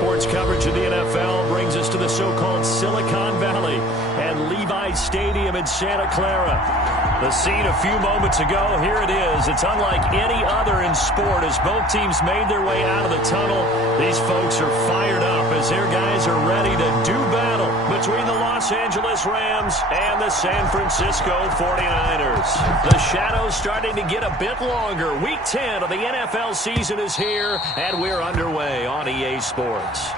sports coverage of the NFL brings us to the so-called Silicon Valley and Levi Stadium in Santa Clara. The scene a few moments ago, here it is. It's unlike any other in sport as both teams made their way out of the tunnel. These folks are fired up as their guys are ready to do battle between the Los Angeles Rams and the San Francisco 49ers. The shadow's starting to get a bit longer. Week 10 of the NFL season is here, and we're underway on EA Sports.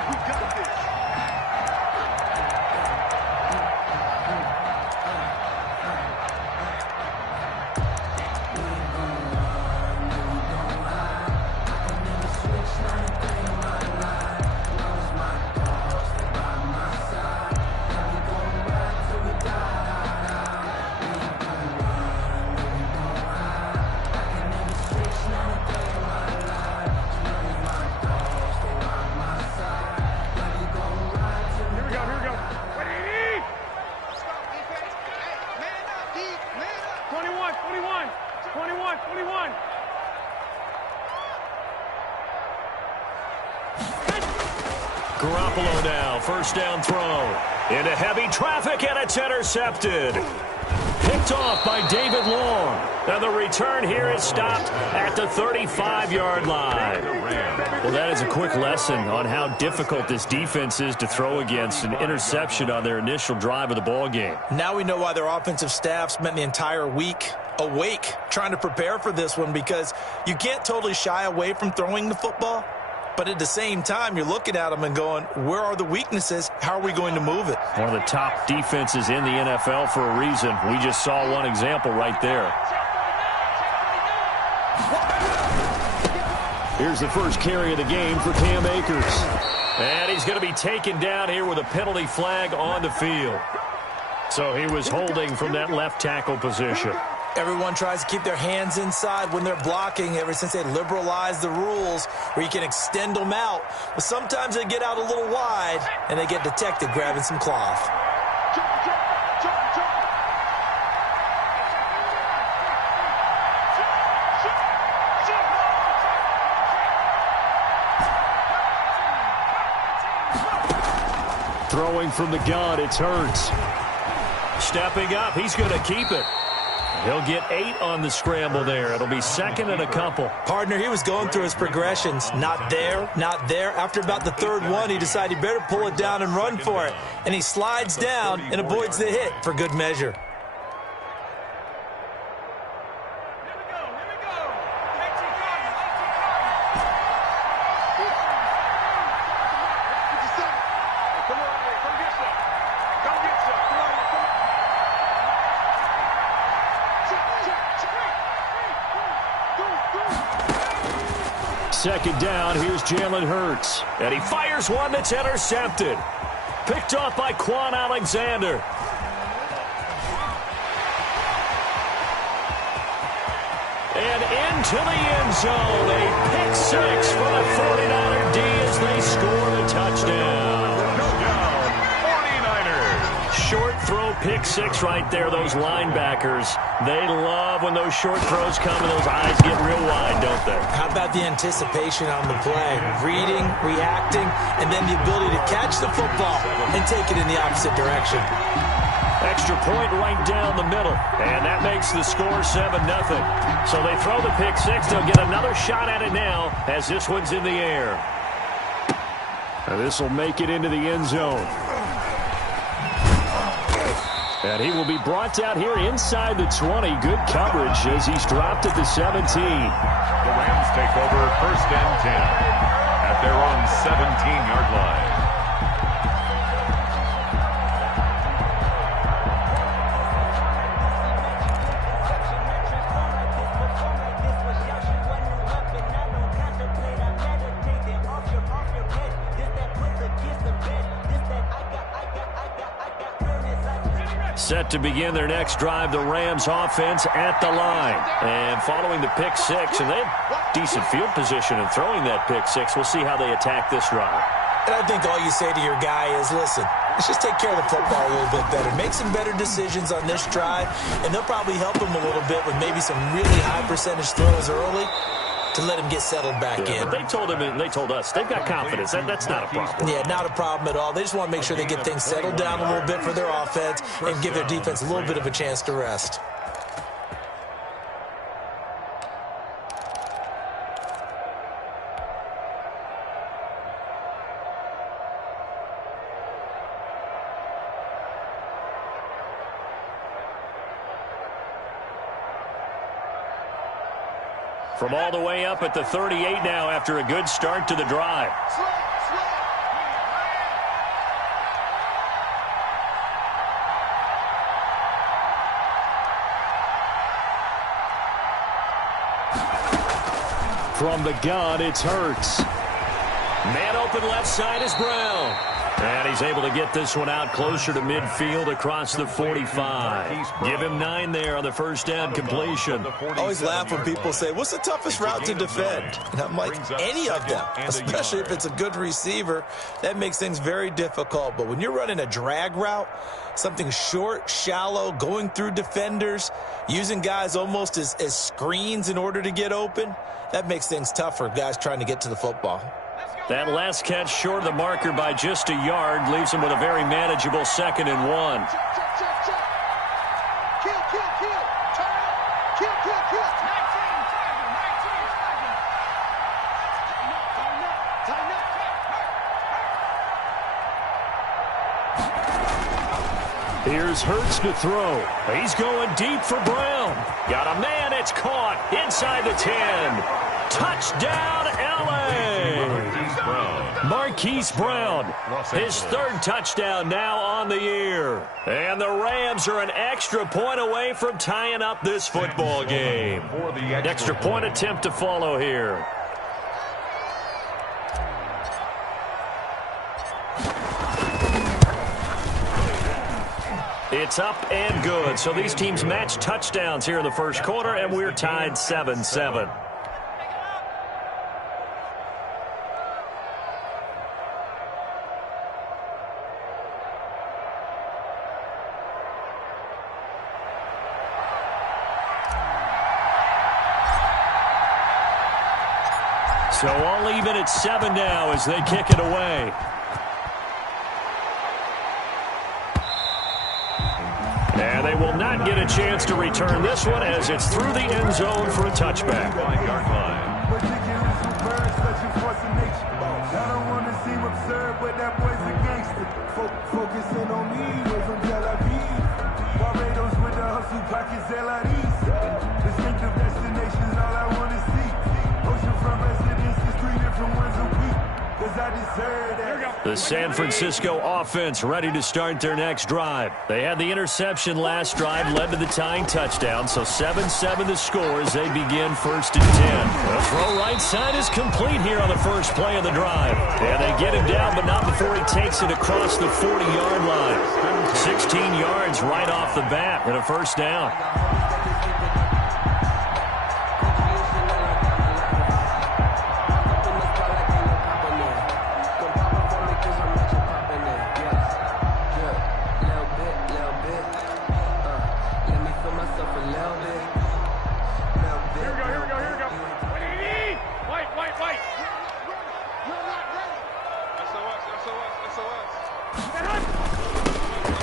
Garoppolo now, first down throw. Into heavy traffic, and it's intercepted. Picked off by David Long. And the return here is stopped at the 35-yard line. Well, that is a quick lesson on how difficult this defense is to throw against. An interception on their initial drive of the ball game. Now we know why their offensive staff spent the entire week awake trying to prepare for this one, because you can't totally shy away from throwing the football. But at the same time, you're looking at them and going, where are the weaknesses? How are we going to move it? One of the top defenses in the NFL for a reason. We just saw one example right there. Here's the first carry of the game for Cam Akers. And he's going to be taken down here with a penalty flag on the field. So he was holding from that left tackle position. Everyone tries to keep their hands inside when they're blocking ever since they liberalized the rules where you can extend them out. But sometimes they get out a little wide, and they get detected grabbing some cloth. Throwing from the gun, it's Hurts. Stepping up, he's going to keep it. He'll get 8 on the scramble there. It'll be second and a couple. Partner, he was going through his progressions. Not there, not there. After about the third one, he decided he better pull it down and run for it. And he slides down and avoids the hit for good measure. Second down, here's Jalen Hurts. And he fires one that's intercepted. Picked off by Quan Alexander. And into the end zone. A pick six for the 49er D as they score the touchdown. Touchdown, 49ers. Short throw pick six right there, those linebackers. They love when those short throws come and those eyes get real wide, don't they? How about the anticipation on the play? Reading, reacting, and then the ability to catch the football and take it in the opposite direction. Extra point right down the middle, and that makes the score 7-0. So they throw the pick six. They'll get another shot at it now as this one's in the air. And this will make it into the end zone. And he will be brought down here inside the 20. Good coverage as he's dropped at the 17. The Rams take over first and 10 at their own 17-yard line. Set to begin their next drive, the Rams offense at the line. And following the pick six, and they have decent field position in throwing that pick six. We'll see how they attack this drive. And I think all you say to your guy is, listen, let's just take care of the football a little bit better. Make some better decisions on this drive, and they'll probably help him a little bit with maybe some really high percentage throws early. to let him get settled back in. But they told him, and they told us, they've got confidence. That's not a problem. Yeah, not a problem at all. They just want to make sure they get things settled down a little bit for their offense and give their defense a little bit of a chance to rest. From all the way up at the 38 now after a good start to the drive. From the gun, it's Hurts. Man open left side is Brown. And he's able to get this one out closer to midfield across the 45. Give him 9 there on the first down completion. I always laugh when people say, what's the toughest route to defend? And I'm like, any of them, especially if it's a good receiver. That makes things very difficult. But when you're running a drag route, something short, shallow, going through defenders, using guys almost as screens in order to get open, that makes things tough for guys trying to get to the football. That last catch short of the marker by just a yard leaves him with a very manageable 2nd and 1. Here's Hurts to throw. He's going deep for Brown. Got a man, it's caught inside the 10. Touchdown, L.A. Marquise Brown, his 3rd touchdown now on the year. And the Rams are an extra point away from tying up this football game. An extra point attempt to follow here. It's up and good. So these teams match touchdowns here in the first quarter, and we're tied 7-7. So all even at 7 now as they kick it away. And they will not get a chance to return this one as it's through the end zone for a touchback. The San Francisco offense ready to start their next drive. They had the interception last drive, led to the tying touchdown, so 7-7 the score as they begin 1st and 10. The throw right side is complete here on the first play of the drive. And they get him down, but not before he takes it across the 40-yard line. 16 yards right off the bat and a first down.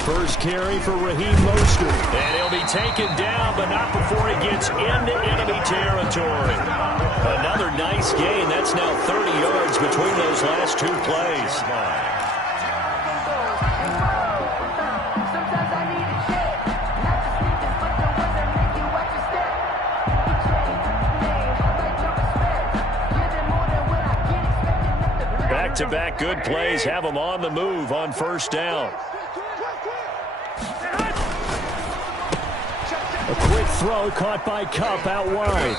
First carry for Raheem Mostert. And he'll be taken down, but not before he gets into enemy territory. Another nice gain. That's now 30 yards between those last 2 plays. Back-to-back good plays have them on the move on first down. A quick throw caught by Kupp out wide.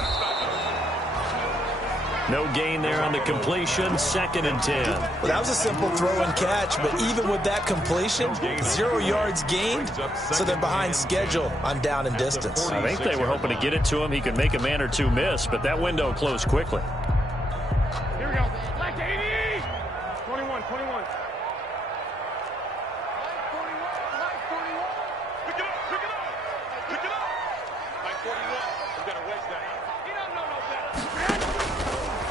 No gain there on the completion, 2nd and 10. Well, that was a simple throw and catch, but even with that completion, 0 yards gained, so they're behind schedule on down and distance. I think they were hoping to get it to him. He could make a man or two miss, but that window closed quickly. Here we go. Black 80! 21, 21.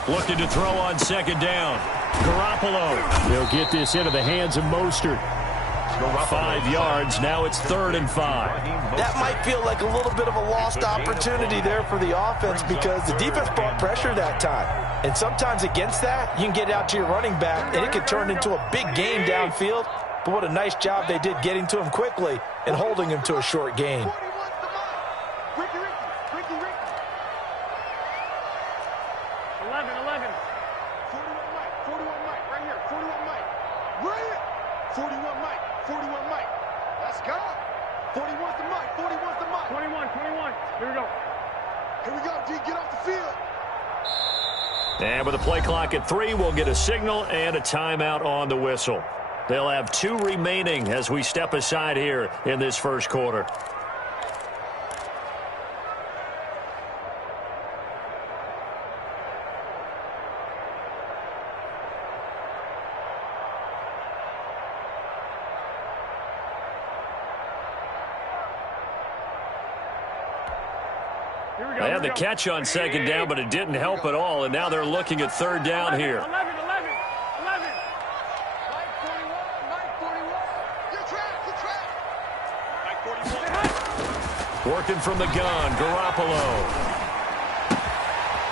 Looking to throw on second down. Garoppolo. He'll get this into the hands of Mostert. 5 yards. Now it's 3rd and 5. That might feel like a little bit of a lost opportunity there for the offense because the defense brought pressure that time. And sometimes against that, you can get out to your running back, and it can turn into a big game downfield. But what a nice job they did getting to him quickly and holding him to a short gain. 21. Here we go. D, get off the field. And with the play clock at 3, we'll get a signal and a timeout on the whistle. They'll have 2 remaining as we step aside here in this first quarter. They had the catch on second down, but it didn't help at all, and now they're looking at 3rd down here. 11. Mike 41. You're trapped. Mike 41. Working from the gun, Garoppolo.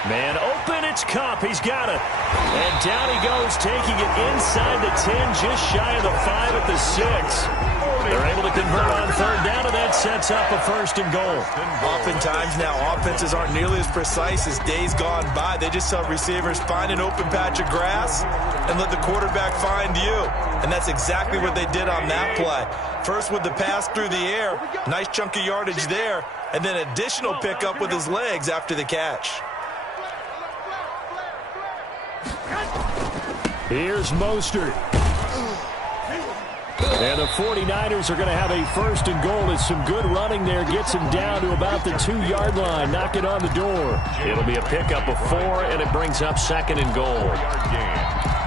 Man open, it's Kupp. He's got it. And down he goes, taking it inside the 10, just shy of the 5 at the 6. They're able to convert on 3rd down, and that sets up a 1st and goal. Oftentimes now, offenses aren't nearly as precise as days gone by. They just tell receivers, find an open patch of grass and let the quarterback find you. And that's exactly what they did on that play. First with the pass through the air, nice chunk of yardage there, and then additional pickup with his legs after the catch. Here's Mostert. And the 49ers are going to have a 1st and goal as some good running there gets him down to about the 2-yard line. Knock it on the door. It'll be a pickup of 4, and it brings up 2nd and goal. 4-yard gain.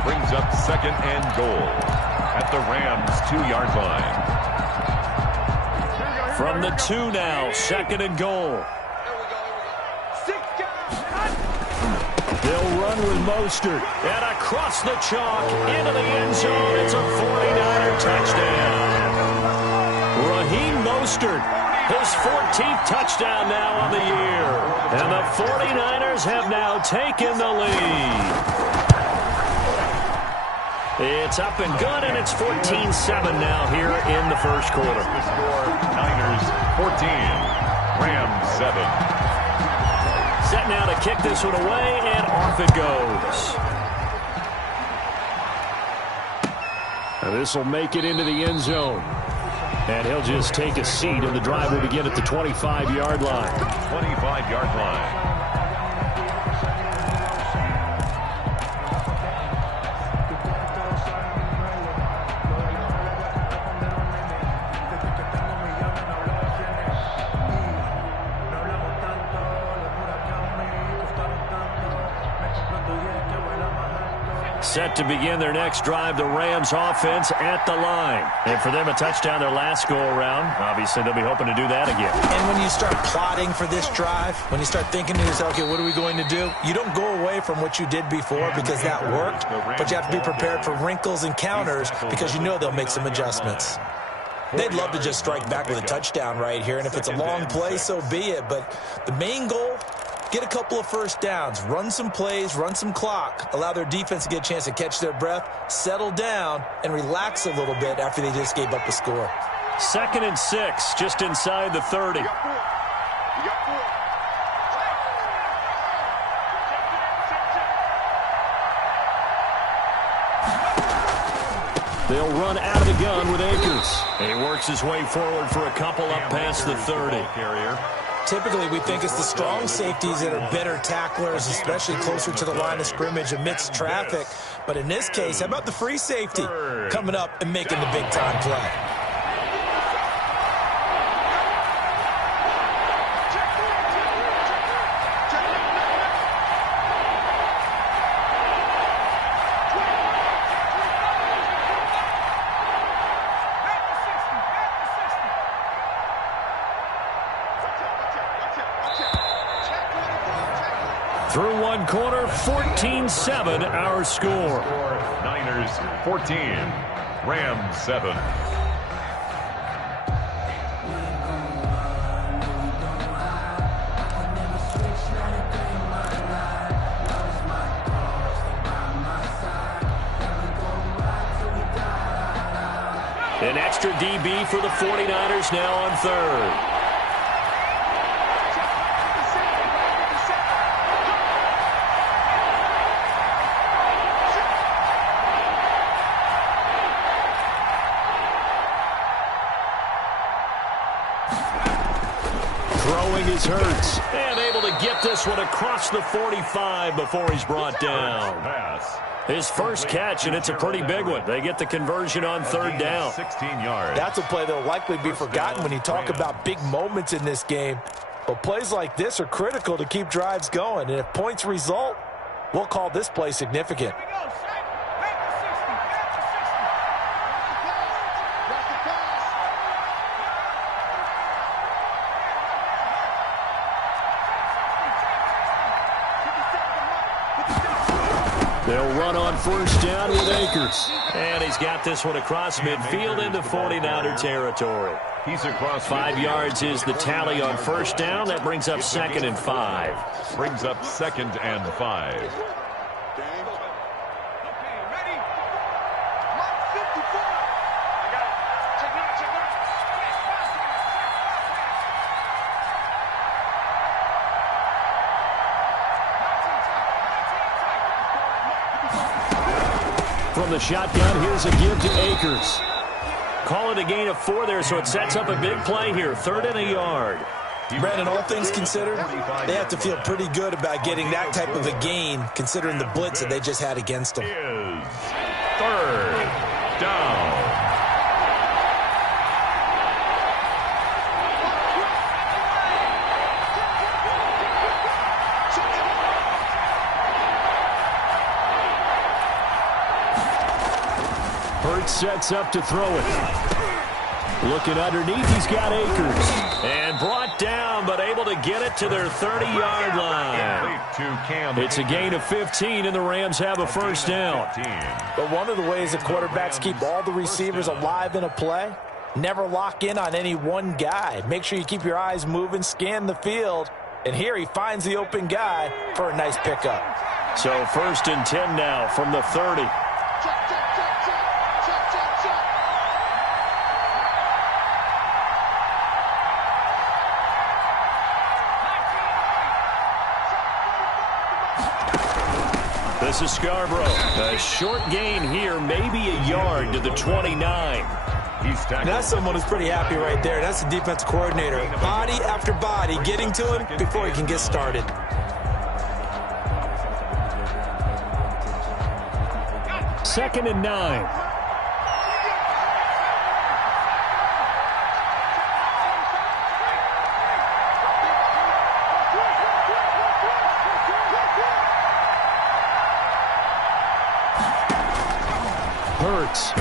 Brings up 2nd and goal at the Rams' 2-yard line. From the 2 now, 2nd and goal. They'll run with Mostert. And across the chalk, into the end zone. It's a 49er touchdown. Raheem Mostert, his 14th touchdown now on the year. And the 49ers have now taken the lead. It's up and good, and it's 14-7 now here in the first quarter. The score, Niners 14, Rams 7. Set now to kick this one away, and off it goes. And this will make it into the end zone. And he'll just take a seat, and the drive will begin at the 25-yard line. 25-yard line. Set to begin their next drive, the Rams offense at the line. And for them, a touchdown their last go-around. Obviously, they'll be hoping to do that again. And when you start plotting for this drive, when you start thinking to yourself, okay, what are we going to do? You don't go away from what you did before because that worked, but you have to be prepared for wrinkles and counters because you know they'll make some adjustments. They'd love to just strike back with a touchdown right here, and if it's a long play, so be it. But the main goal, get a couple of first downs, run some plays, run some clock, allow their defense to get a chance to catch their breath, settle down, and relax a little bit after they just gave up a score. 2nd and 6, just inside the 30. They'll run out of the gun with Akers. And he works his way forward for a couple up past the 30. Typically, we think it's the strong safeties that are better tacklers, especially closer to the line of scrimmage amidst traffic. But in this case, how about the free safety coming up and making the big-time play? Through one quarter, 14-7 our score. Niners 14, Rams 7. An extra DB for the 49ers now on third. Throwing is Hurts, and able to get this one across the 45 before he's brought down. His first catch, and it's a pretty big one. They get the conversion on third down. 16 yards. That's a play that will likely be forgotten when you talk about big moments in this game. But plays like this are critical to keep drives going. And if points result, we'll call this play significant. They'll run on first down with Akers. And he's got this one across midfield into 49er territory. He's across 5 yards is the tally on first down. That brings up 2nd and 5. Brings up 2nd and 5. From the shotgun, here's a give to Akers. Call it a gain of 4 there, so it sets up a big play here. 3rd and a yard. Brandon, all things considered, they have to feel pretty good about getting that type of a gain, considering the blitz that they just had against them. Is 3rd down. Hurts sets up to throw it. Looking underneath, he's got Akers. And brought down, but able to get it to their 30-yard line. It's a gain of 15, and the Rams have a first down. But one of the ways that quarterbacks keep all the receivers alive in a play, never lock in on any one guy. Make sure you keep your eyes moving, scan the field. And here he finds the open guy for a nice pickup. So 1st and 10 now from the 30. This is Scarborough. A short gain here, maybe a yard to the 29. That's someone who's pretty happy right there. That's the defensive coordinator. Body after body getting to him before he can get started. Second and 9. Hurts.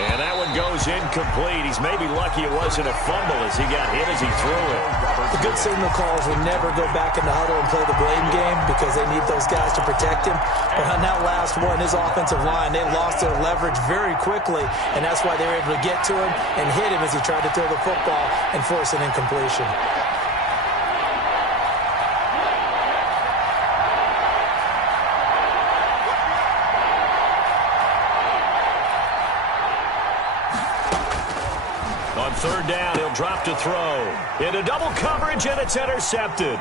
And that one goes incomplete. He's maybe lucky it wasn't a fumble as he got hit as he threw it. The good signal calls will never go back in the huddle and play the blame game because they need those guys to protect him. But on that last one, his offensive line, they lost their leverage very quickly, and that's why they were able to get to him and hit him as he tried to throw the football and force an incompletion. Third down, he'll drop to throw. Into double coverage, and it's intercepted.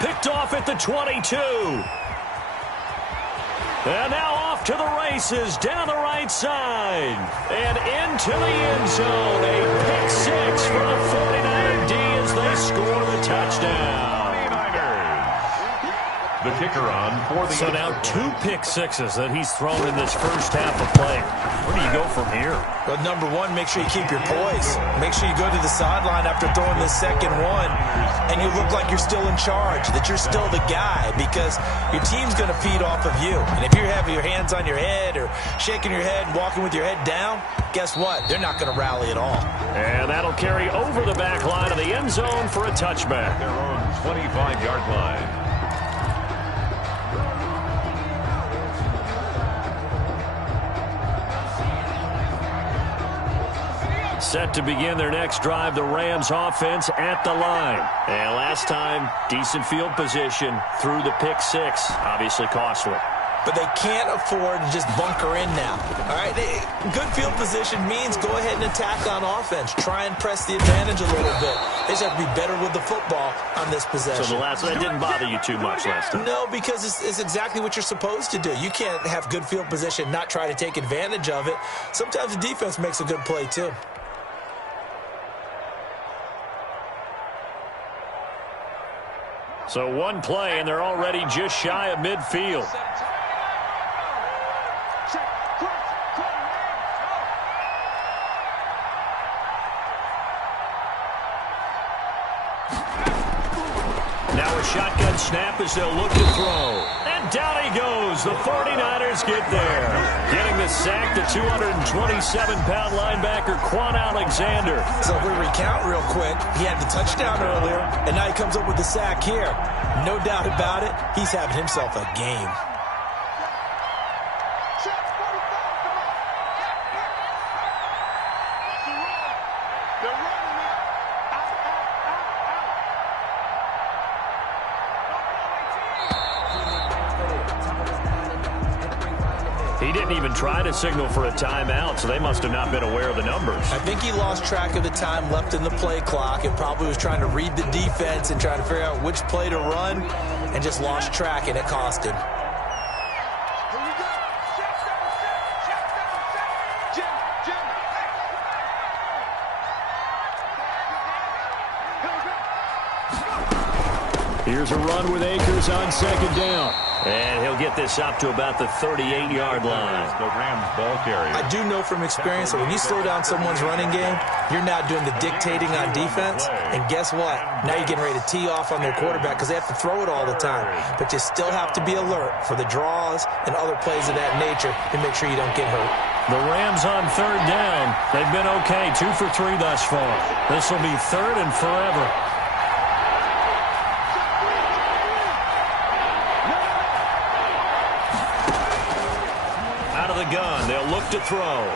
Picked off at the 22. And now off to the races, down the right side. And into the end zone. A pick 6 for the 49er D as they score the touchdown. The kicker on for the... So now 2 pick 6s that he's thrown in this first half of play. Where do you go from here? Well, number one, make sure you keep your poise. Make sure you go to the sideline after throwing this second one, and you look like you're still in charge, that you're still the guy, because your team's going to feed off of you. And if you're having your hands on your head or shaking your head and walking with your head down, guess what? They're not going to rally at all. And that'll carry over the back line of the end zone for a touchback. Their own 25-yard line. Set to begin their next drive, the Rams offense at the line. And last time, decent field position through the pick six. Obviously costly. But they can't afford to just bunker in now. All right, good field position means go ahead and attack on offense. Try and press the advantage a little bit. They just have to be better with the football on this possession. So that didn't bother you too much last time? No, because it's exactly what you're supposed to do. You can't have good field position, not try to take advantage of it. Sometimes the defense makes a good play too. So one play, and they're already just shy of midfield. Now a shotgun snap as they'll look to throw. And down he goes. The 49ers get there. Getting the sack, the 227-pound linebacker, Quan Alexander. So if we recount real quick, he had the touchdown earlier, and now he comes up with the sack here. No doubt about it, he's having himself a game. He didn't even try to signal for a timeout, so they must have not been aware of the numbers. I think he lost track of the time left in the play clock and probably was trying to read the defense and trying to figure out which play to run and just lost track, and it cost him. Here's a run with Akers on second down. And he'll get this up to about the 38-yard line. The Rams ball carrier. I do know from experience that when you slow down someone's running game, you're now doing the dictating on defense. And guess what? Now you're getting ready to tee off on their quarterback because they have to throw it all the time. But you still have to be alert for the draws and other plays of that nature to make sure you don't get hurt. The Rams on third down. They've been okay, 2 for 3 thus far. This will be third and forever. Out of the gun, they'll look to throw.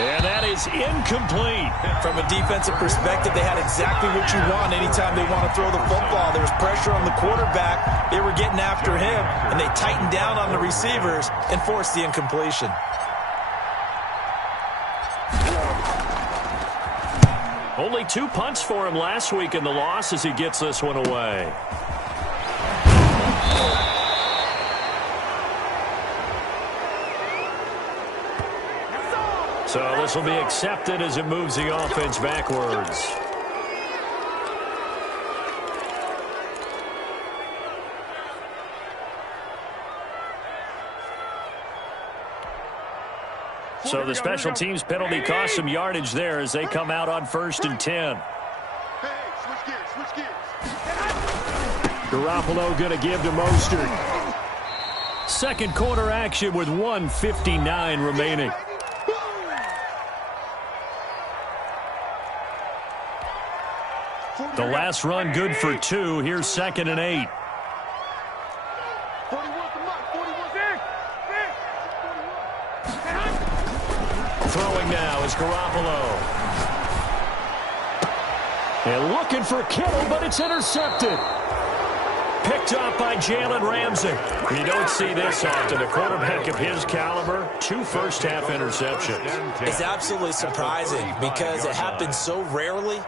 And that is incomplete. From a defensive perspective, they had exactly what you want anytime they want to throw the football. There was pressure on the quarterback. They were getting after him, and they tightened down on the receivers and forced the incompletion. Only 2 punts for him last week in the loss as he gets this one away. So this will be accepted as it moves the offense backwards. So the special teams penalty cost some yardage there as they come out on 1st and 10. Garoppolo going to give to Mostert. Second quarter action with 1:59 remaining. The last run good for 2. Here's 2nd and 8. Throwing now is Garoppolo. And looking for Kittle, but it's intercepted. Picked up by Jalen Ramsey. You don't see this often. A quarterback of his caliber, 2 first-half interceptions. It's absolutely surprising because it happens so rarely.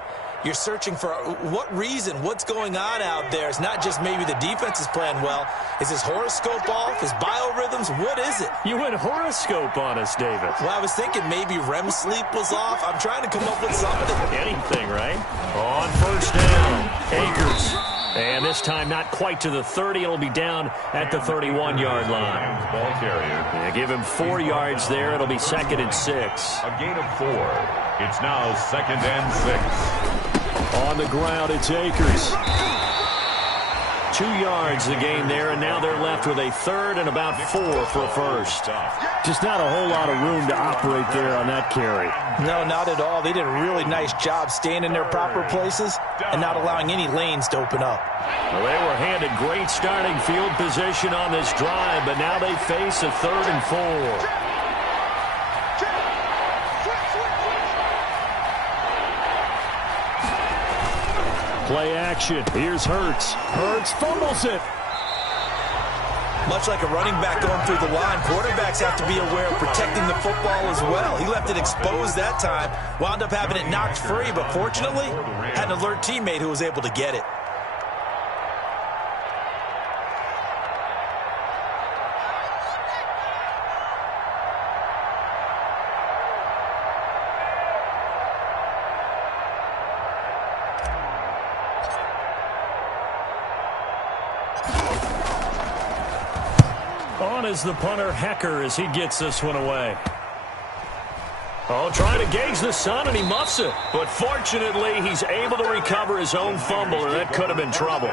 You're searching for what reason, what's going on out there. It's not just maybe the defense is playing well. Is his horoscope off? His biorhythms? What is it? You went horoscope on us, David. Well, I was thinking maybe REM sleep was off. I'm trying to come up with something. Anything, right? On 1st down, Akers. And this time not quite to the 30. It'll be down at the 31-yard line. Ball carrier. Yeah, give him 4 yards there. It'll be 2nd and 6. A gain of 4. It's now 2nd and 6. On the ground, it's Akers. 2 yards the gain there, and now they're left with a 3rd and about 4 for a first. Just not a whole lot of room to operate there on that carry. No, not at all. They did a really nice job staying in their proper places and not allowing any lanes to open up. Well, they were handed great starting field position on this drive, but now they face a 3rd and 4. Play action. Here's Hurts. Hurts fumbles it. Much like a running back going through the line, quarterbacks have to be aware of protecting the football as well. He left it exposed that time, wound up having it knocked free, but fortunately, had an alert teammate who was able to get it. On is the punter, Hecker, as he gets this one away. Oh, trying to gauge the sun, and he muffs it. But fortunately, he's able to recover his own fumble, or that could have been trouble.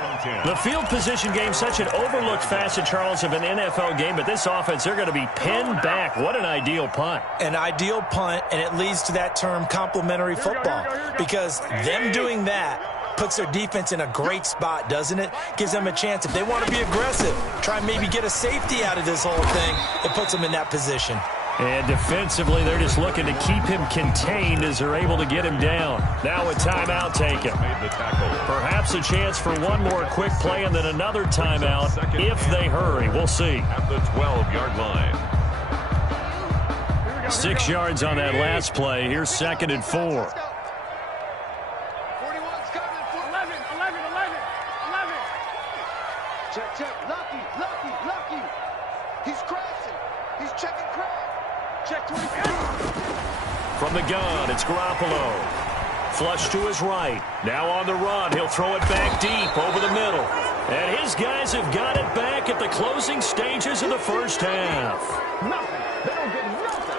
The field position game, such an overlooked facet, Charles, of an NFL game, but this offense, they're going to be pinned back. What an ideal punt. An ideal punt, and it leads to that term complementary football, because them doing that puts their defense in a great spot, doesn't it? Gives them a chance. If they want to be aggressive, try and maybe get a safety out of this whole thing, it puts them in that position. And defensively, they're just looking to keep him contained as they're able to get him down. Now a timeout taken. Perhaps a chance for one more quick play and then another timeout if they hurry. We'll see. At the 12-yard line. 6 yards on that last play. Here's 2nd and 4. Check. Lucky. He's crashing. He's checking crash. Check 20. From the gun, it's Garoppolo. Flush to his right. Now on the run. He'll throw it back deep over the middle. And his guys have got it back at the closing stages of the first half. Nothing. They don't get nothing.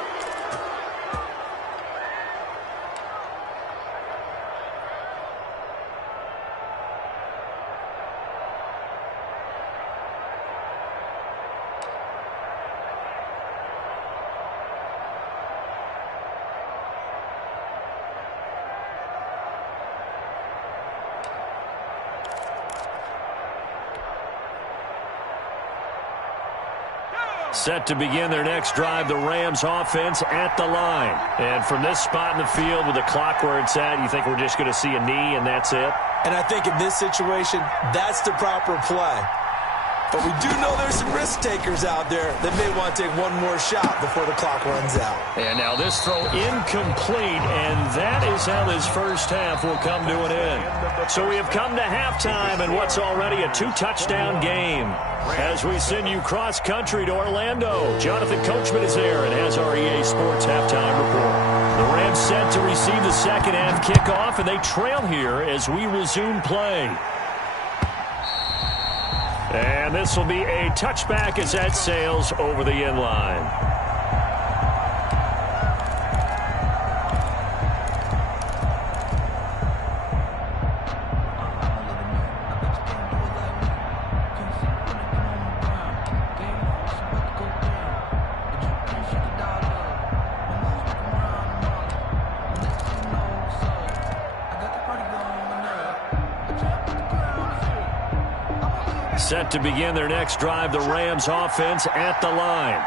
Set to begin their next drive, the Rams offense at the line. And from this spot in the field with the clock where it's at, you think we're just going to see a knee and that's it? And I think in this situation, that's the proper play. But we do know there's some risk takers out there that may want to take one more shot before the clock runs out. And now this throw incomplete, and that is how this first half will come to an end. So we have come to halftime in what's already a 2-touchdown game. As we send you cross-country to Orlando, Jonathan Coachman is there and has our EA Sports halftime report. The Rams set to receive the second half kickoff, and they trail here as we resume play. And this will be a touchback as that sails over the end line. Set to begin their next drive, the Rams offense at the line.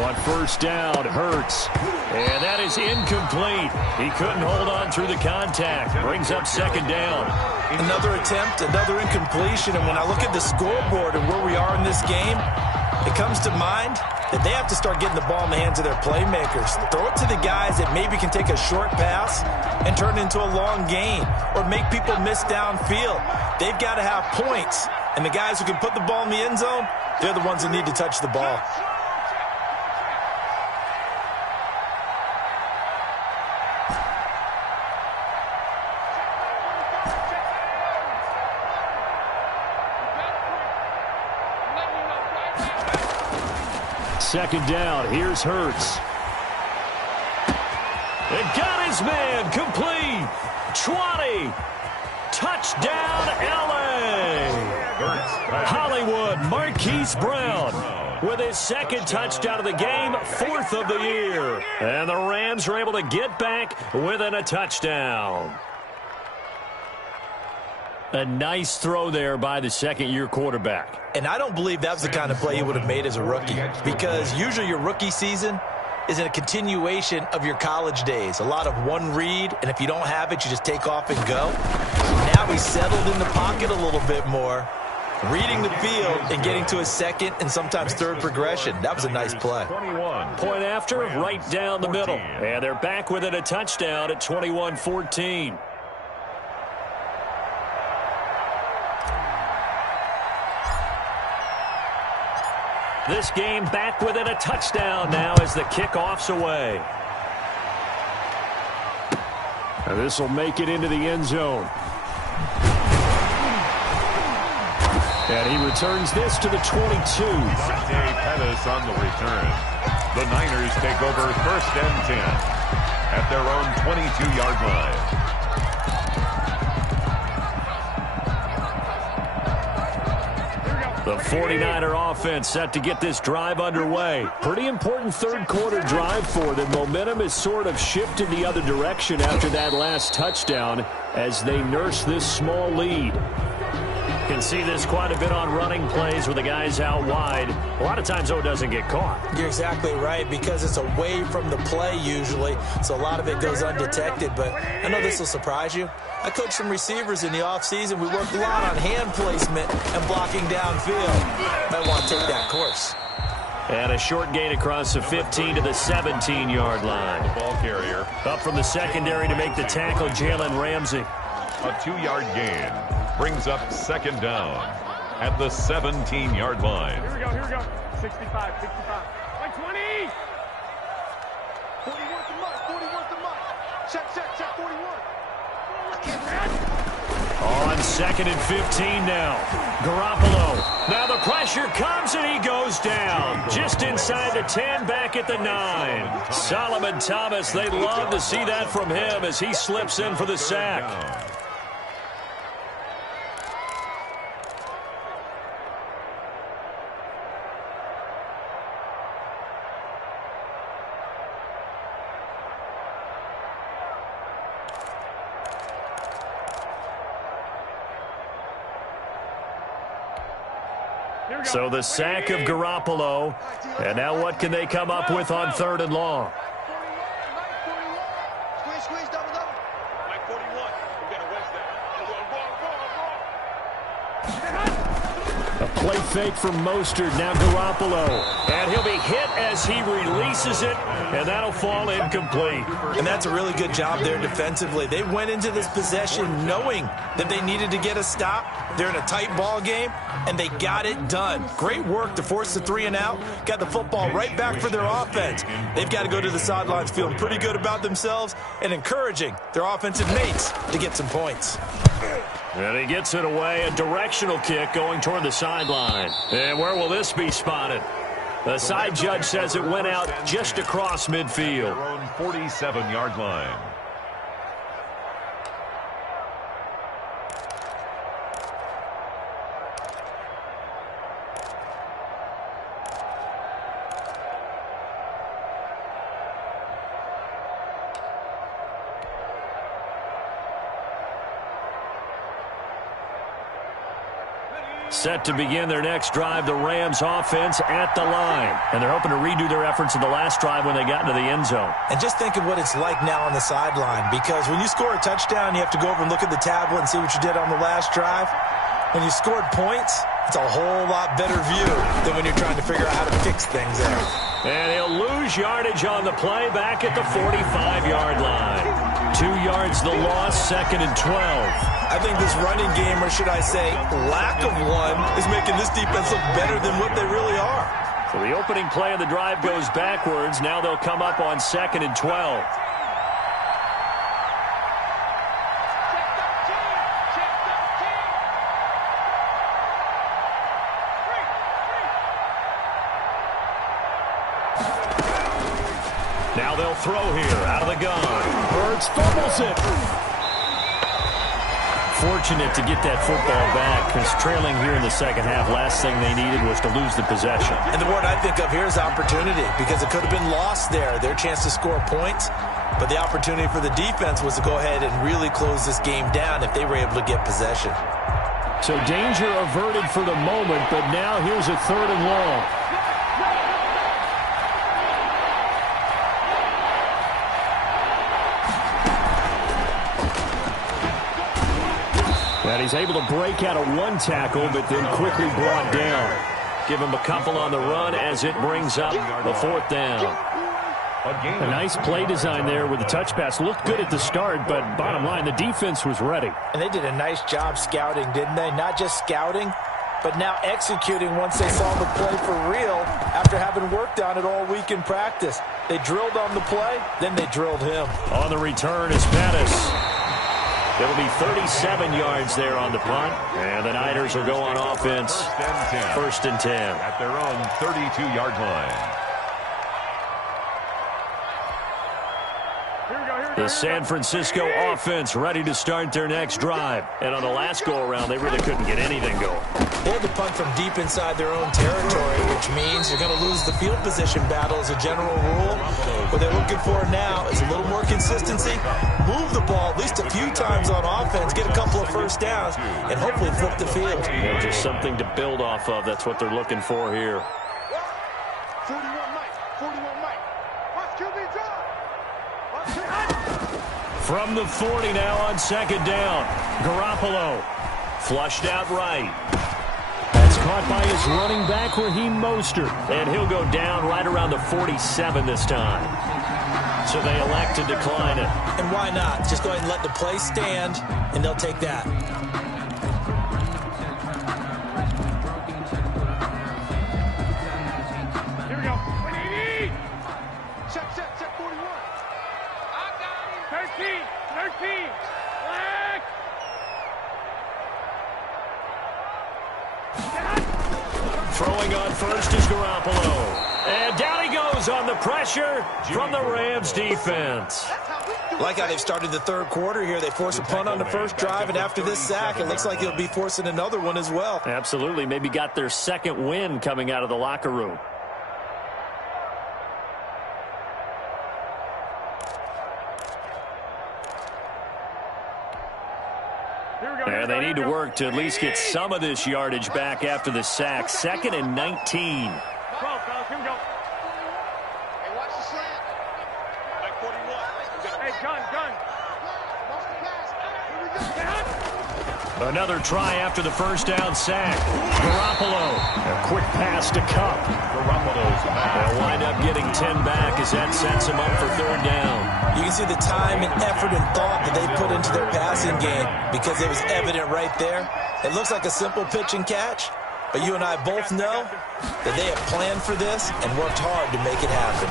On first down, Hurts. And that is incomplete. He couldn't hold on through the contact. Brings up second down. Another attempt, another incompletion. And when I look at the scoreboard and where we are in this game, it comes to mind that they have to start getting the ball in the hands of their playmakers. Throw it to the guys that maybe can take a short pass and turn it into a long gain or make people miss downfield. They've got to have points. And the guys who can put the ball in the end zone, they're the ones that need to touch the ball. Second down, here's Hurts. And got his man, complete. 20. Touchdown, L.A. Hollywood, Marquise Brown with his second touchdown of the game, 4th of the year. And the Rams are able to get back within a touchdown. A nice throw there by the second-year quarterback. And I don't believe that was the kind of play he would have made as a rookie, because usually your rookie season is in a continuation of your college days. A lot of one read, and if you don't have it, you just take off and go. Now he's settled in the pocket a little bit more, reading the field and getting to a second and sometimes third progression. That was a nice play. Point after, right down the middle. And they're back within a touchdown at 21-14. This game back within a touchdown now as the kickoff's away. And this will make it into the end zone. And he returns this to the 22. Pettis on the return. The Niners take over 1st and 10 at their own 22-yard line. The 49er offense set to get this drive underway. Pretty important third-quarter drive for them. Momentum has sort of shifted the other direction after that last touchdown as they nurse this small lead. Can see this quite a bit on running plays with the guys out wide. A lot of times, though, it doesn't get caught. You're exactly right, because it's away from the play usually, so a lot of it goes undetected. But I know this will surprise you. I coached some receivers in the offseason. We worked a lot on hand placement and blocking downfield. Might want to take that course. And a short gain across the 15 to the 17-yard line. The ball carrier. Up from the secondary to make the tackle, Jalen Ramsey. A 2-yard gain brings up 2nd down at the 17-yard line. Here we go, here we go. 65, 65. Like 20! 41 to Mike, 41 to Mike. Check 41. On 2nd and 15 now. Garoppolo. Now the pressure comes and he goes down. Just inside the 10, back at the 9. Solomon Thomas, they'd love to see that from him as he slips in for the sack. So the sack of Garoppolo. And now what can they come up with on 3rd and long? Squeeze, double. Like 41. We got to waste that. A play fake from Mostert. Now Garoppolo. And he'll be hit as he releases it. And that'll fall incomplete. And that's a really good job there defensively. They went into this possession knowing that they needed to get a stop. They're in a tight ball game, and they got it done. Great work to force the 3 and out. Got the football right back for their offense. They've got to go to the sidelines feeling pretty good about themselves and encouraging their offensive mates to get some points. And he gets it away. A directional kick going toward the sideline. And where will this be spotted? The side judge says it went out just across midfield. Their own 47-yard line. Set to begin their next drive, the Rams offense at the line. And they're hoping to redo their efforts in the last drive when they got into the end zone. And just think of what it's like now on the sideline, because when you score a touchdown, you have to go over and look at the tablet and see what you did on the last drive. When you scored points, it's a whole lot better view than when you're trying to figure out how to fix things there. And he'll lose yardage on the play back at the 45-yard line. 2 yards the loss, 2nd and 12. I think this running game, or should I say lack of one, is making this defense look better than what they really are. So the opening play of the drive goes backwards. Now they'll come up on 2nd and 12. Now they'll throw here out of the gun. Hurts fumbles it. Fortunate to get that football back, because trailing here in the second half, last thing they needed was to lose the possession. And the word I think of here is opportunity, because it could have been lost there, their chance to score points. But the opportunity for the defense was to go ahead and really close this game down if they were able to get possession. So danger averted for the moment, but now here's a 3rd and long. And he's able to break out of one tackle, but then quickly brought down. Give him a couple on the run as it brings up the 4th down. A nice play design there with the touch pass. Looked good at the start, but bottom line, the defense was ready. And they did a nice job scouting, didn't they? Not just scouting, but now executing once they saw the play for real after having worked on it all week in practice. They drilled on the play, then they drilled him. On the return is Pettis. It'll be 37 yards there on the punt, and the Niners will go on offense. 1st and 10. At their own 32-yard line. The San Francisco offense ready to start their next drive. And on the last go-around, they really couldn't get anything going. They had to punt from deep inside their own territory, which means you're going to lose the field position battle as a general rule. What they're looking for now is a little more consistency. Move the ball at least a few times on offense, get a couple of first downs, and hopefully flip the field. Yeah, just something to build off of. That's what they're looking for here. 41 Mike. 41 Mike. Watch QB draw. From the 40 now on 2nd down. Garoppolo flushed out right. That's caught by his running back, Raheem Mostert. And he'll go down right around the 47 this time. So they elect to decline it. And why not? Just go ahead and let the play stand, and they'll take that. Here we go. 180. Check 41. I got him. 13. Black. Throwing on first is Garoppolo. And down he goes on the pressure from the Rams defense. Like how they've started the 3rd quarter here. They force a punt on the first drive, and after this sack, it looks like they'll be forcing another one as well. Absolutely. Maybe got their 2nd win coming out of the locker room. And they need to work to at least get some of this yardage back after the sack. 2nd and 19. 12, fellas. Here we go. Hey, watch the slant. Like 41. Hey, gun. Watch the pass. Here we go. Another try after the first down sack. Garoppolo. A quick pass to Cup. Garoppolo's back. They'll wind up getting 10 back as that sets them up for 3rd down. You can see the time and effort and thought that they put into their passing game because it was evident right there. It looks like a simple pitch and catch, but you and I both know that they have planned for this and worked hard to make it happen.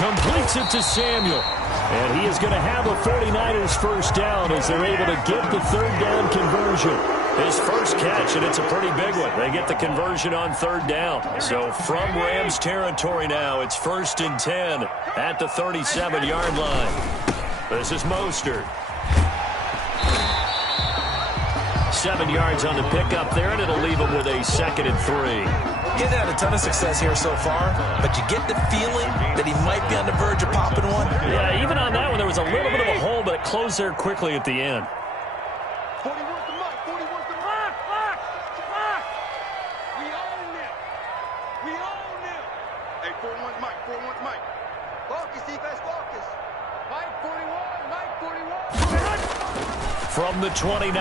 Completes it to Samuel. And he is going to have a 49ers first down as they're able to get the 3rd down conversion. His first catch, and it's a pretty big one. They get the conversion on 3rd down. So from Rams territory now, it's 1st and 10 at the 37-yard line. This is Mostert. 7 yards on the pickup there, and it'll leave him with a 2nd and 3. He's had a ton of success here so far, but you get the feeling that he might be on the verge of popping one. Yeah, even on that one, there was a little bit of a hole, but it closed there quickly at the end. 41's the Mike. 41's the Mike. We own them. Hey, 41's Mike. 41's Mike. Focus, defense, focus. Mike 41. Mike 41. From the 29,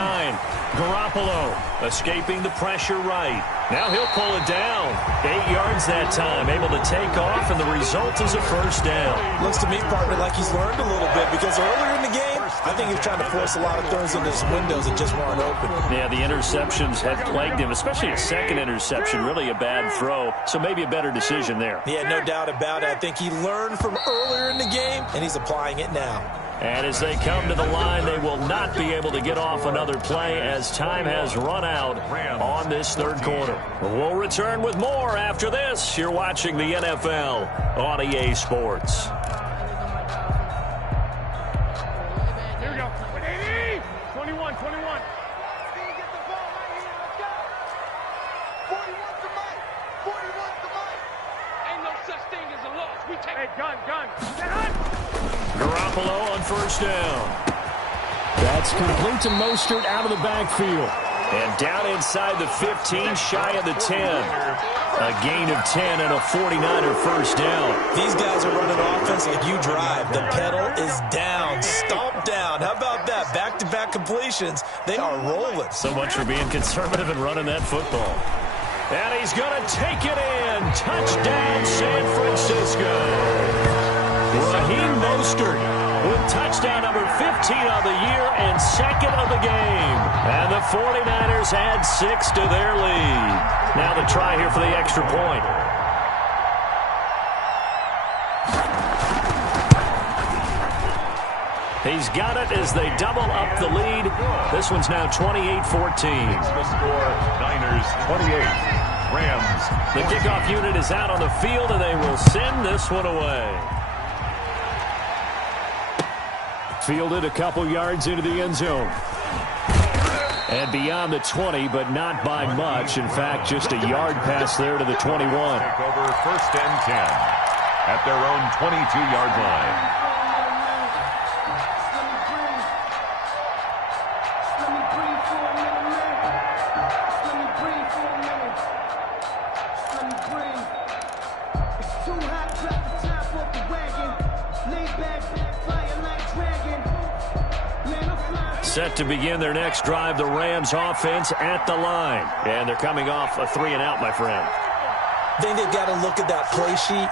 Garoppolo escaping the pressure right. Now he'll pull it down. 8 yards that time, able to take off, and the result is a first down. Looks to me, partner, like he's learned a little bit because earlier in the game, I think he was trying to force a lot of throws into his windows that just weren't open. Yeah, the interceptions had plagued him, especially a second interception, really a bad throw, so maybe a better decision there. Yeah, no doubt about it. I think he learned from earlier in the game, and he's applying it now. And as they come to the line, they will not be able to get off another play as time has run out on this 3rd quarter. We'll return with more after this. You're watching the NFL on EA Sports. Here we go. 180. 21. Get the ball right here. Let's go. 41's the Mike. 41's the Mike. Ain't no such thing as a loss. We take. Hey, gun. Garoppolo on first down. That's complete to Mostert out of the backfield. And down inside the 15, shy of the 10. A gain of 10 and a 49er first down. These guys are running offense like you drive. The pedal is down, stomped down. How about that? Back-to-back completions. They are rolling. So much for being conservative and running that football. And he's going to take it in. Touchdown, San Francisco. Raheem Mostert with touchdown number 15 of the year and second of the game. And the 49ers add 6 to their lead. Now the try here for the extra point. He's got it as they double up the lead. This one's now 28-14. The score, Niners 28, Rams. The kickoff unit is out on the field, and they will send this one away. Fielded a couple yards into the end zone. And beyond the 20, but not by much. In fact, just a yard pass there to the 21. Take over first and 10 at their own 22-yard line. Set to begin their next drive, the Rams offense at the line. And they're coming off a 3-and-out, my friend. I think they've got to look at that play sheet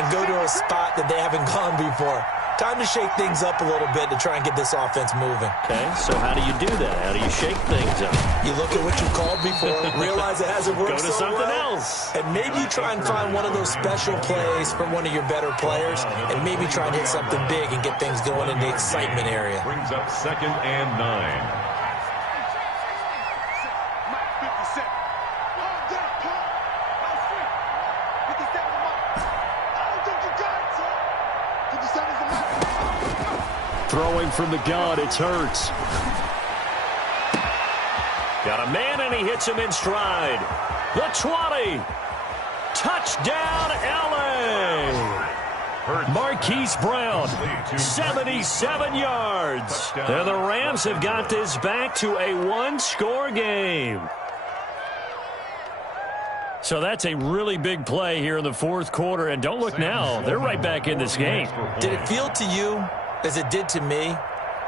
and go to a spot that they haven't gone before. Time to shake things up a little bit to try and get this offense moving. Okay, so how do you do that? How do you shake things up? You look at what you called before, realize it hasn't worked Go to so something well, else. and maybe you try and find one of those special plays from one of your better players, and maybe try and hit something big and get things going in the excitement area. Brings up second and 9. Throwing from the gun, it's Hurts. Got a man, and he hits him in stride. The 20. Touchdown, L.A. Marquise Brown, 77 yards. And the Rams have got this back to a one-score game. So that's a really big play here in the fourth quarter. And don't look now, they're right back in this game. Did it feel to you, as it did to me,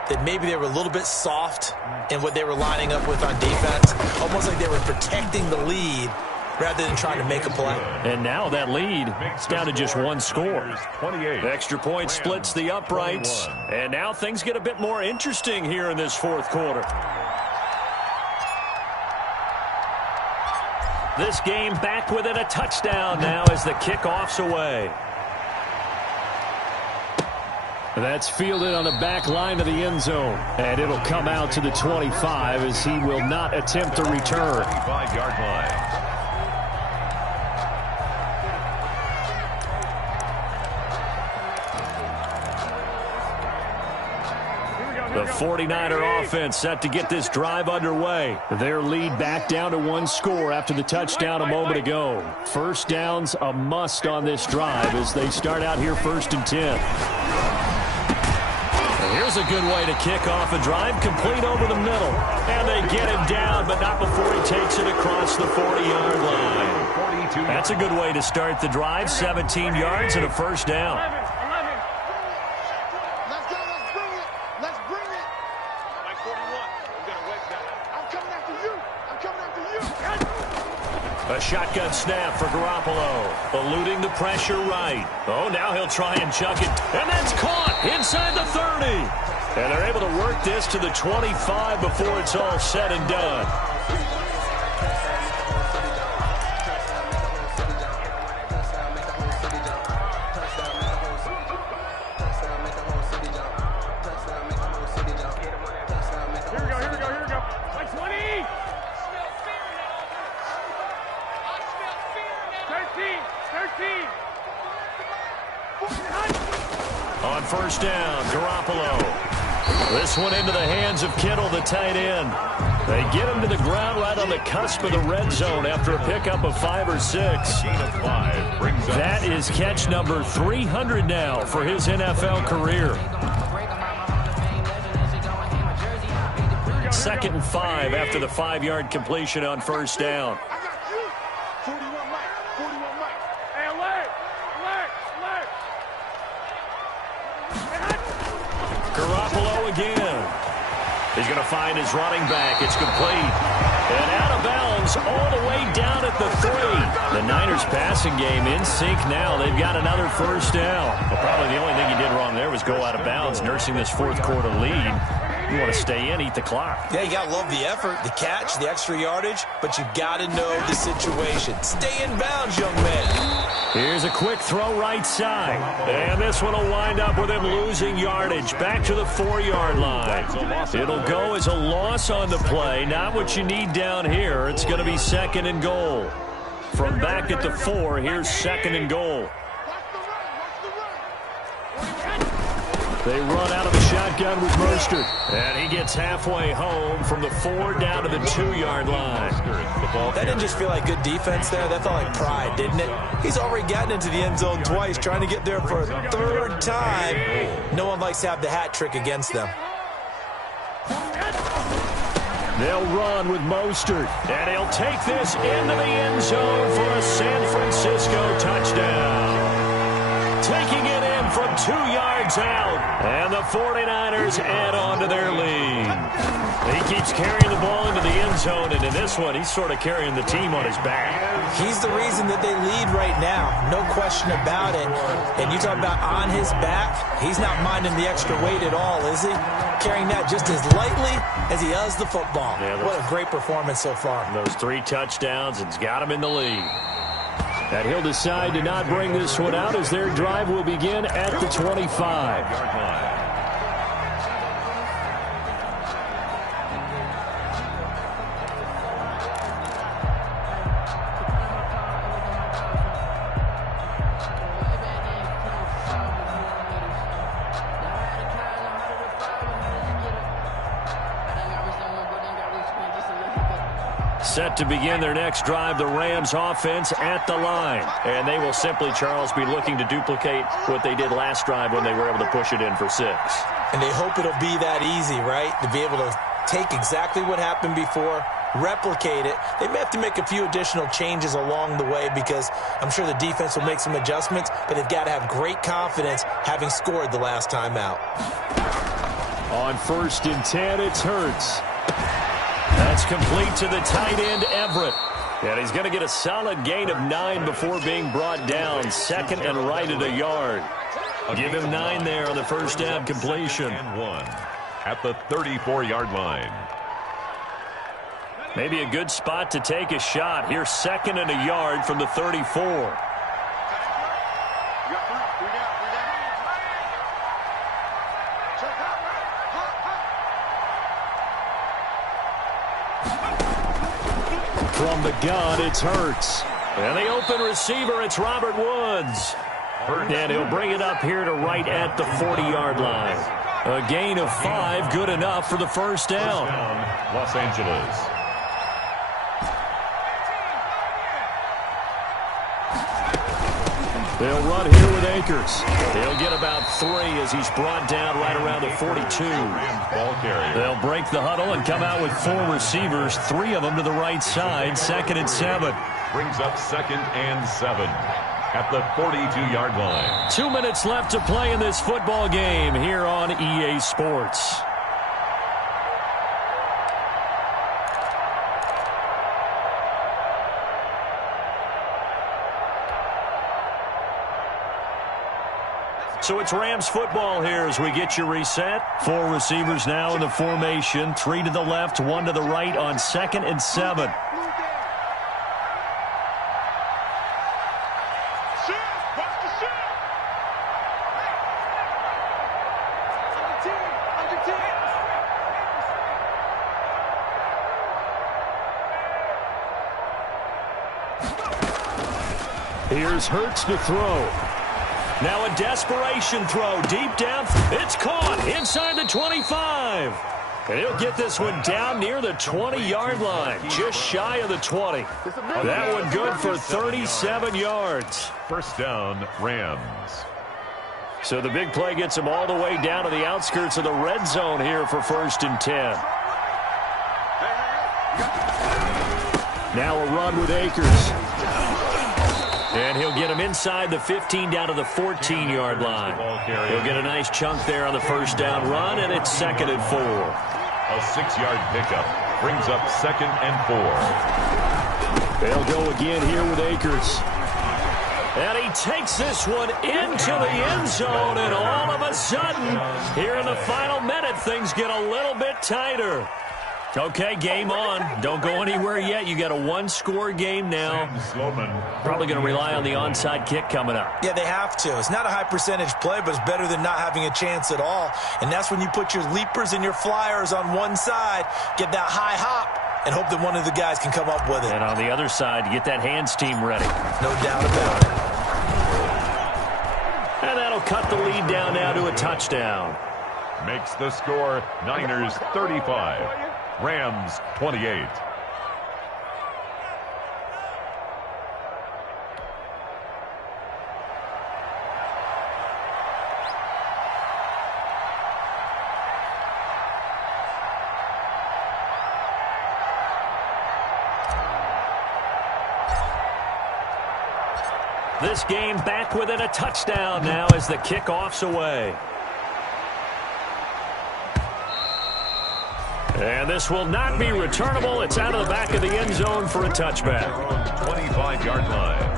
that maybe they were a little bit soft in what they were lining up with on defense? Almost like they were protecting the lead rather than trying to make a play. And now that lead is down to just one score. 28. The extra point splits the uprights. 21. And now things get a bit more interesting here in this fourth quarter. This game back within a touchdown now as the kickoff's away. That's fielded on the back line of the end zone. And it'll come out to the 25 as he will not attempt to return. 25-yard line. The 49er offense set to get this drive underway. Their lead back down to one score after the touchdown a moment ago. First down's a must on this drive as they start out here first and 10. Here's a good way to kick off a drive, complete over the middle. And they get him down, but not before he takes it across the 40-yard line. That's a good way to start the drive, 17 yards and a first down. Let's go, let's bring it. Let's bring it. Like 41. We got a wedge down there. I'm coming after you. I'm coming after you. A shotgun snap for Garoppolo. Eluding the pressure right. Oh, now he'll try and chuck it. And that's caught inside the 30. And they're able to work this to the 25 before it's all said and done. Here we go. Like 20. 13. On first down, Garoppolo. This one into the hands of Kittle, the tight end. They get him to the ground right on the cusp of the red zone after a pickup of 5 or 6. That is catch number 300 now for his NFL career. 2nd and 5 after the 5-yard completion on first down. I got you. 41 Mike. 41 Mike. Hey, alert. Garoppolo again. He's going to find his running back. It's complete. And out of bounds all the way down at the 3. The Niners passing game in sync now. They've got another first down. Well, probably the only thing he did wrong there was go out of bounds, nursing this fourth-quarter lead. You want to stay in, eat the clock. Yeah, you got to love the effort, the catch, the extra yardage, but you got to know the situation. Stay in bounds, young man. Here's a quick throw right side. And this one will wind up with him losing yardage back to the 4-yard line. It'll go as a loss on the play. Not what you need down here. It's going to be 2nd and goal. From back at the 4, here's 2nd and goal. They run out of the shotgun with Mostert. And he gets halfway home from the 4 down to the 2-yard line. That didn't just feel like good defense there. That felt like pride, didn't it? He's already gotten into the end zone twice, trying to get there for a 3rd time. No one likes to have the hat trick against them. They'll run with Mostert. And he'll take this into the end zone for a San Francisco touchdown. Taking it in from 2 yards out. And the 49ers add on to their lead. He keeps carrying the ball into the end zone, and in this one, he's sort of carrying the team on his back. He's the reason that they lead right now. No question about it. And you talk about on his back, he's not minding the extra weight at all, is he? Carrying that just as lightly as he does the football. Yeah, what a great performance so far. Those 3 touchdowns, it's got him in the lead. And he'll decide to not bring this one out as their drive will begin at the 25-yard line. Set to begin their next drive, the Rams offense at the line. And they will simply, Charles, be looking to duplicate what they did last drive when they were able to push it in for 6. And they hope it'll be that easy, right? To be able to take exactly what happened before, replicate it. They may have to make a few additional changes along the way because I'm sure the defense will make some adjustments, but they've got to have great confidence having scored the last time out. On 1st and 10, it's Hurts. That's complete to the tight end, Everett. And he's going to get a solid gain of 9 before being brought down. 2nd and right at a yard. Give him 9 there on the first down completion. And 1 at the 34-yard line. Maybe a good spot to take a shot. Here's 2nd and a yard from the 34. From the gun, it's Hurts. And the open receiver, it's Robert Woods. And he'll bring it up here to right at the 40-yard line. A gain of 5, good enough for the first down. Los Angeles. They'll run here with Akers. They'll get about 3 as he's brought down right around the 42. Ball carrier. They'll break the huddle and come out with 4 receivers, 3 of them to the right side, 2nd and 7. Brings up 2nd and 7 at the 42-yard line. 2 minutes left to play in this football game here on EA Sports. So it's Rams football here as we get you reset. 4 receivers now in the formation. 3 to the left, 1 to the right on 2nd and 7. Here's Hurts to throw. Now a desperation throw deep down. It's caught inside the 25. And he'll get this one down near the 20-yard line, just shy of the 20. That one good for 37 yards. First down, Rams. So the big play gets him all the way down to the outskirts of the red zone here for 1st and 10. Now a run with Akers. And he'll get him inside the 15 down to the 14-yard line. He'll get a nice chunk there on the first down run, and it's 2nd and 4. A 6-yard pickup brings up 2nd and 4. They'll go again here with Akers. And he takes this one into the end zone, and all of a sudden, here in the final minute, things get a little bit tighter. Okay, game on. Don't go anywhere yet. You got a one-score game now. Probably going to rely on the onside kick coming up. Yeah, they have to. It's not a high-percentage play, but it's better than not having a chance at all. And that's when you put your leapers and your flyers on one side, get that high hop, and hope that one of the guys can come up with it. And on the other side, get that hands team ready. No doubt about it. And that'll cut the lead down now to a touchdown. Makes the score Niners 35. Rams 28. This game back within a touchdown now as the kickoff's away. And this will not be returnable. It's out of the back of the end zone for a touchback. 25-yard line.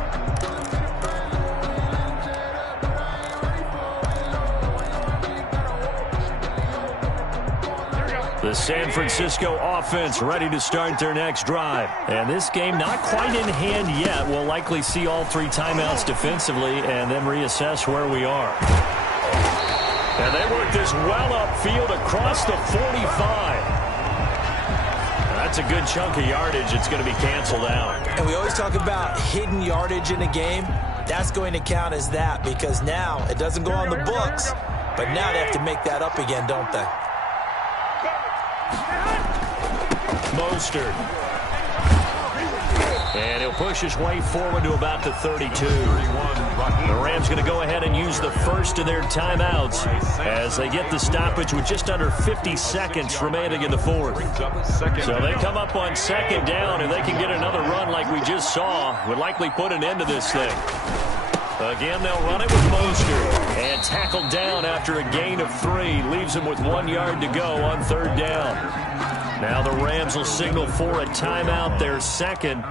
The San Francisco offense ready to start their next drive. And this game not quite in hand yet. We'll likely see all 3 timeouts defensively and then reassess where we are. And they work this well upfield across the 45. That's a good chunk of yardage. It's going to be canceled out. And we always talk about hidden yardage in a game. That's going to count as that because now it doesn't go on the books, but now they have to make that up again, don't they? Mostert. And he'll push his way forward to about the 32. The Rams going to go ahead and use the first of their timeouts as they get the stoppage with just under 50 seconds remaining in the fourth. So they come up on 2nd down, and they can get another run like we just saw. Would likely put an end to this thing. Again, they'll run it with Mostert. And tackled down after a gain of 3. Leaves him with 1 yard to go on 3rd down. Now the Rams will signal for a timeout, their second,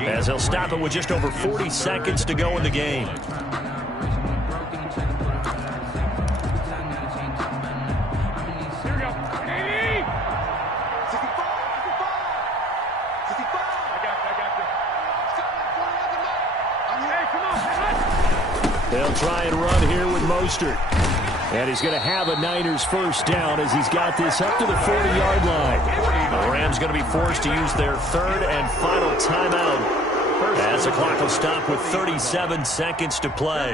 as they'll stop it with just over 40 seconds to go in the game. They'll try and run here with Mostert. And he's going to have a Niners first down as he's got this up to the 40-yard line. The Rams going to be forced to use their 3rd and final timeout as the clock will stop with 37 seconds to play.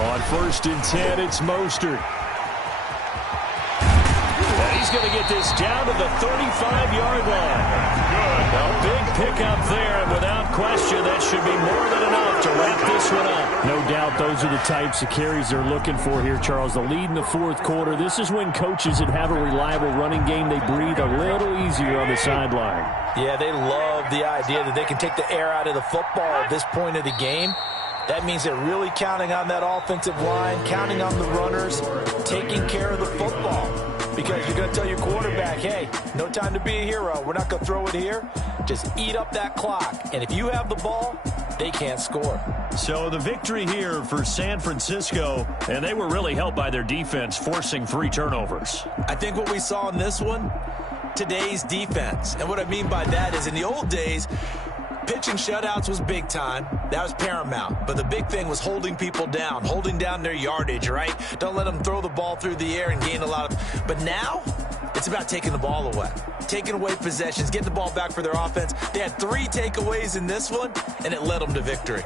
On 1st and 10, it's Mostert. And he's going to get this down to the 35-yard line. A big pickup there, and without question, that should be more than enough to wrap this one up. No doubt those are the types of carries they're looking for here, Charles. The lead in the 4th quarter. This is when coaches that have a reliable running game, they breathe a little easier on the sideline. Yeah, they love the idea that they can take the air out of the football at this point of the game. That means they're really counting on that offensive line, counting on the runners, taking care of the football. Because you're going to tell your quarterback, hey, no time to be a hero. We're not going to throw it here. Just eat up that clock. And if you have the ball, they can't score. So the victory here for San Francisco, and they were really helped by their defense, forcing 3 turnovers. I think what we saw in this one, today's defense. And what I mean by that is in the old days, pitching shutouts was big time. That was paramount. But the big thing was holding people down, holding down their yardage, right? Don't let them throw the ball through the air and gain a lot of... But now, it's about taking the ball away. Taking away possessions, getting the ball back for their offense. They had 3 takeaways in this one, and it led them to victory.